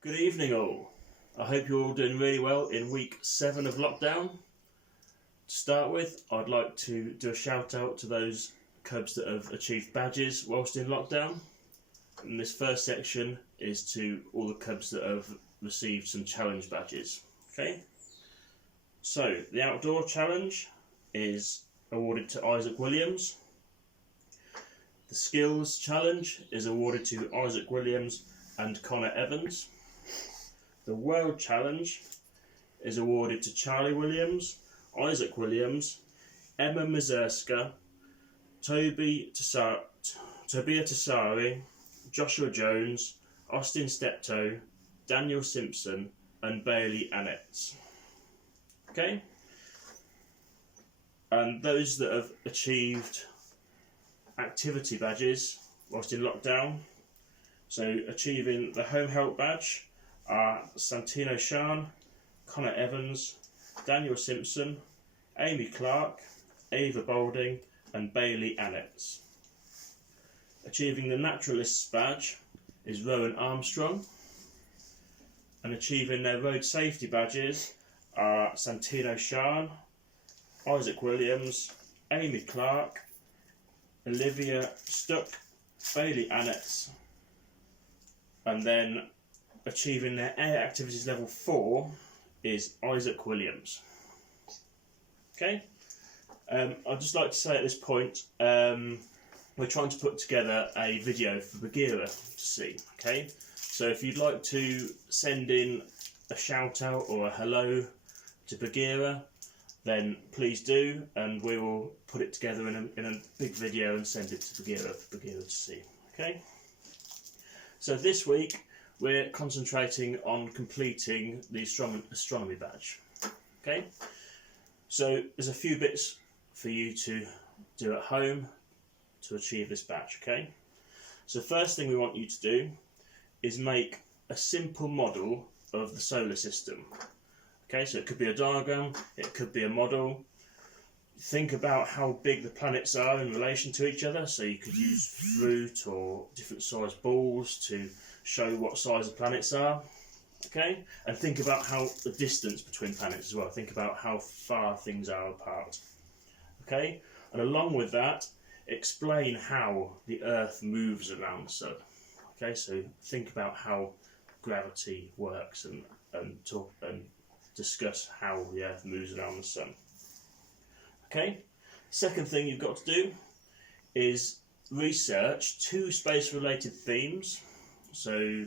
Good evening all. I hope you're all doing really well in week 7 of lockdown. To start with, I'd like to do a shout out to those cubs that have achieved badges whilst in lockdown. And this first section is to all the cubs that have received some challenge badges. Okay? So, the outdoor challenge is awarded to Isaac Williams. The skills challenge is awarded to Isaac Williams and Connor Evans. The world challenge is awarded to Charlie Williams, Isaac Williams, Emma Mazurska, Tobias Tassari, Joshua Jones, Austin Steptoe, Daniel Simpson and Bailey Annetts. Okay? And those that have achieved activity badges whilst in lockdown, so achieving the home help badge, are Santino Shan, Connor Evans, Daniel Simpson, Amy Clark, Ava Boulding and Bailey Annetts. Achieving the Naturalists badge is Rowan Armstrong, and achieving their road safety badges are Santino Shan, Isaac Williams, Amy Clark, Olivia Stuck, Bailey Annetts, and then achieving their air activities level 4 is Isaac Williams. Okay, I'd just like to say at this point, we're trying to put together a video for Bagheera to see. Okay, so if you'd like to send in a shout out or a hello to Bagheera, then please do, and we will put it together in a big video and send it to Bagheera for Bagheera to see. Okay, so this week we're concentrating on completing the astronomy badge. Okay, so there's a few bits for you to do at home to achieve this badge. Okay, so first thing we want you to do is make a simple model of the solar system. Okay, so it could be a diagram, it could be a model. Think about how big the planets are in relation to each other, so you could use fruit or different sized balls to show what size the planets are. Okay, and think about how the distance between planets as well. Think about how far things are apart. Okay, and along with that, explain how the Earth moves around the Sun. Okay, so think about how gravity works and discuss how the Earth moves around the Sun. Okay, second thing you've got to do is research 2 space-related themes. So,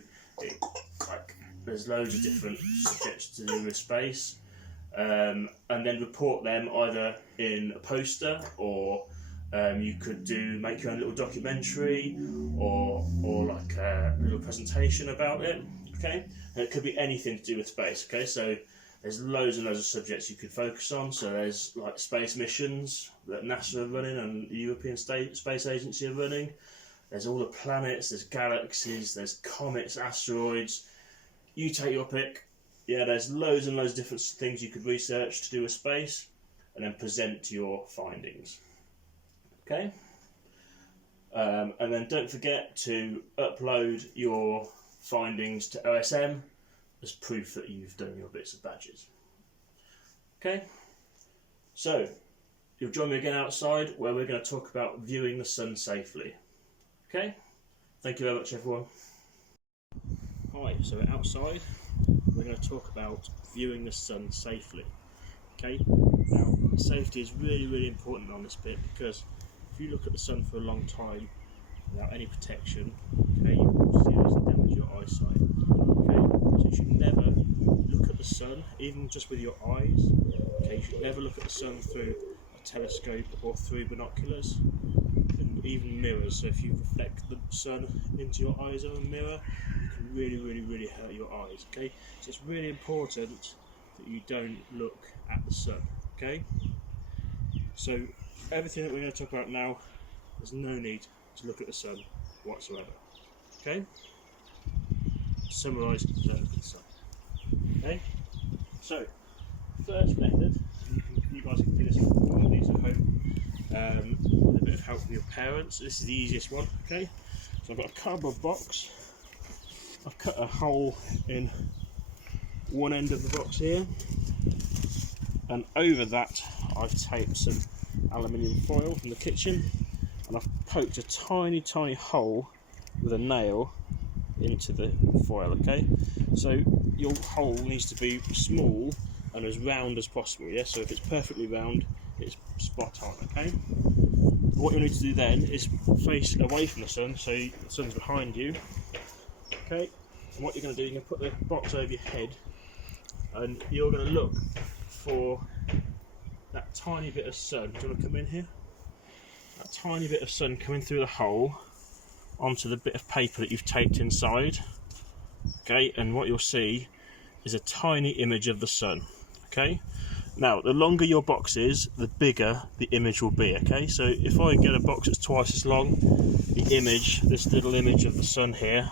there's loads of different subjects to do with space, and then report them either in a poster or you could make your own little documentary or like a little presentation about it. Okay, and it could be anything to do with space. Okay, so there's loads and loads of subjects you could focus on. So there's like space missions that NASA are running and the European Space Agency are running. There's all the planets, there's galaxies, there's comets, asteroids. You take your pick. Yeah, there's loads and loads of different things you could research to do with space and then present your findings. Okay? And then don't forget to upload your findings to OSM as proof that you've done your bits of badges. Okay? So, you'll join me again outside where we're going to talk about viewing the sun safely. Okay? Thank you very much, everyone. Hi, so we're outside. We're going to talk about viewing the sun safely. Okay? Now, safety is really, really important on this bit because if you look at the sun for a long time without any protection, okay, you will seriously damage your eyesight. Okay? So you should never look at the sun, even just with your eyes. Okay? You should never look at the sun through a telescope or through binoculars. Even mirrors, so if you reflect the sun into your eyes on a mirror, you can really, really, really hurt your eyes. Okay, so it's really important that you don't look at the sun. Okay, so everything that we're going to talk about now, there's no need to look at the sun whatsoever. Okay, to summarise, don't look at the sun. Okay, so first method, you guys can finish one of these at home. With a bit of help from your parents. This is the easiest one. Okay, so I've got a cardboard box I've cut a hole in one end of the box here, and over that I've taped some aluminium foil from the kitchen, and I've poked a tiny hole with a nail into the foil. Okay, so your hole needs to be small and as round as possible. Yeah, so if it's perfectly round, it's spot on. Okay, what you'll need to do then is face away from the sun, so the sun's behind you. Okay, and what you're going to do, you're going to put the box over your head, and you're going to look for that tiny bit of sun. Do you want to come in here? That tiny bit of sun coming through the hole onto the bit of paper that you've taped inside. Okay, and what you'll see is a tiny image of the sun. Okay, now the longer your box is, the bigger the image will be. Okay, so if I get a box that's twice as long, the image, this little image of the sun here,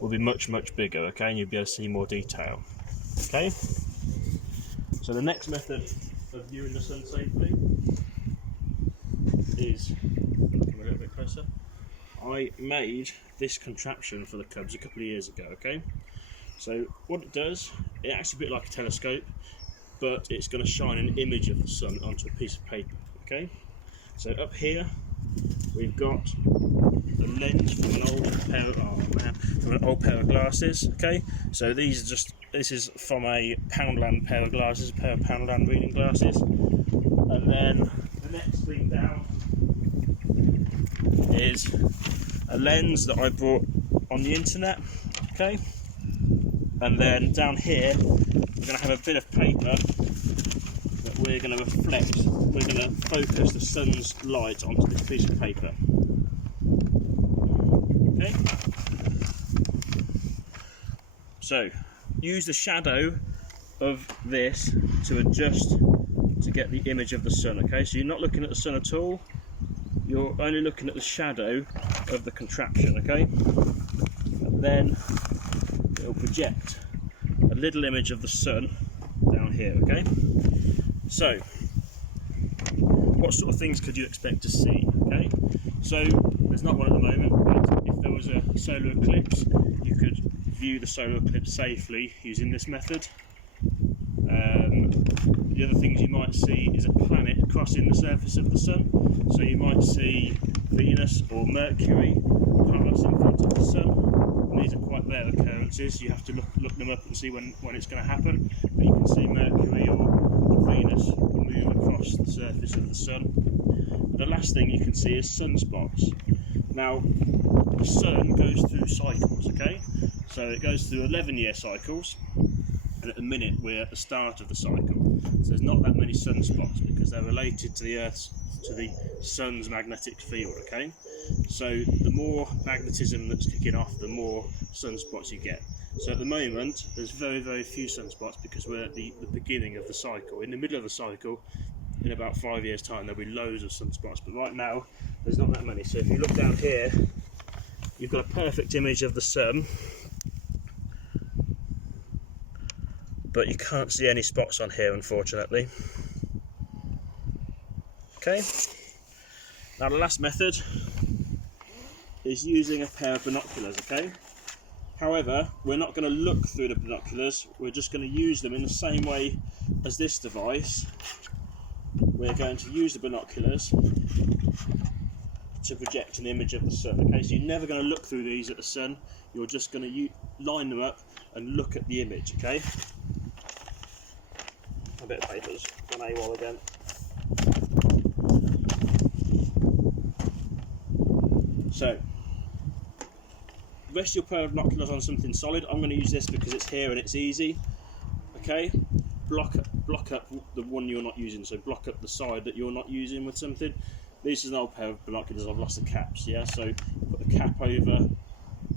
will be much bigger. Okay, and you'll be able to see more detail. Okay, so the next method of viewing the sun safely is, come a little bit closer. I made this contraption for the Cubs a couple of years ago. Okay, so what it does, it acts a bit like a telescope, but it's going to shine an image of the sun onto a piece of paper. Okay, so up here we've got a lens from an old pair of glasses. Okay, so these are this is from a Poundland pair of glasses, a pair of Poundland reading glasses. And then the next thing down is a lens that I bought on the internet. Okay, and then down here we're going to have a bit of paper that we're going to reflect. We're going to focus the sun's light onto this piece of paper. Okay, so use the shadow of this to adjust to get the image of the sun. Okay, so you're not looking at the sun at all, you're only looking at the shadow of the contraption. Okay, and then it will project a little image of the sun down here. Okay, so what sort of things could you expect to see? Okay, so there's not one at the moment, but if there was a solar eclipse, you could view the solar eclipse safely using this method. The other things you might see is a planet crossing the surface of the sun. So you might see Venus or Mercury pass in front of the sun. And these are quite rare occurrences. You have to look them up and see when it's going to happen. But you can see Mercury or Venus move across the surface of the sun. And the last thing you can see is sunspots. Now, the sun goes through cycles. Okay, so it goes through 11-year cycles. And at the minute we're at the start of the cycle, so there's not that many sunspots because they're related to the sun's magnetic field. Okay, so the more magnetism that's kicking off, the more sunspots you get. So at the moment there's very few sunspots because we're at the beginning of the cycle. In the middle of the cycle, in about 5 years' time, there'll be loads of sunspots, but right now there's not that many. So if you look down here, you've got a perfect image of the sun, but you can't see any spots on here, unfortunately. Okay, now the last method is using a pair of binoculars. Okay, however, we're not going to look through the binoculars, we're just going to use them in the same way as this device. We're going to use the binoculars to project an image of the sun. Okay, so you're never going to look through these at the sun, you're just going to line them up and look at the image. Okay, a bit of papers on AWOL again. So, rest your pair of binoculars on something solid. I'm going to use this because it's here and it's easy. Okay, block up the one you're not using, so block up the side that you're not using with something. This is an old pair of binoculars, I've lost the caps, yeah, so put the cap over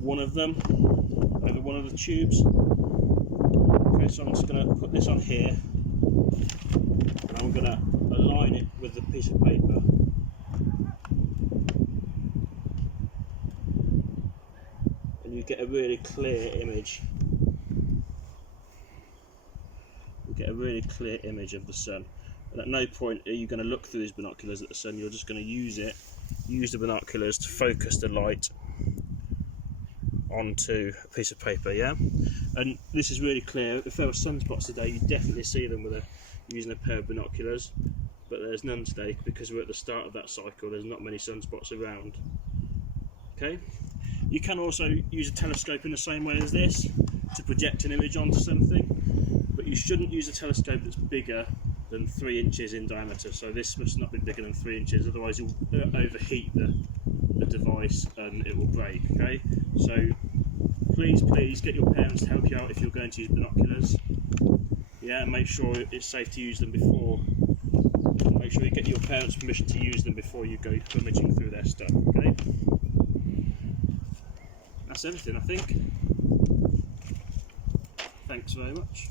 one of them, over one of the tubes. Okay, so I'm just going to put this on here, and I'm going to align it with the piece of paper. And you get a really clear image. You get a really clear image of the sun. And at no point are you going to look through these binoculars at the sun, you're just going to use the binoculars to focus the light onto a piece of paper, yeah? And this is really clear. If there were sunspots today, you'd definitely see them with using a pair of binoculars, but there's none today because we're at the start of that cycle. There's not many sunspots around. Okay, you can also use a telescope in the same way as this to project an image onto something, but you shouldn't use a telescope that's bigger than 3 inches in diameter. So this must not be bigger than 3 inches, otherwise you'll overheat the device and it will break. Okay, so please get your parents to help you out if you're going to use binoculars. Yeah, and make sure it's safe to use them before. Make sure you get your parents' permission to use them before you go rummaging through their stuff. Okay, that's everything, I think. Thanks very much.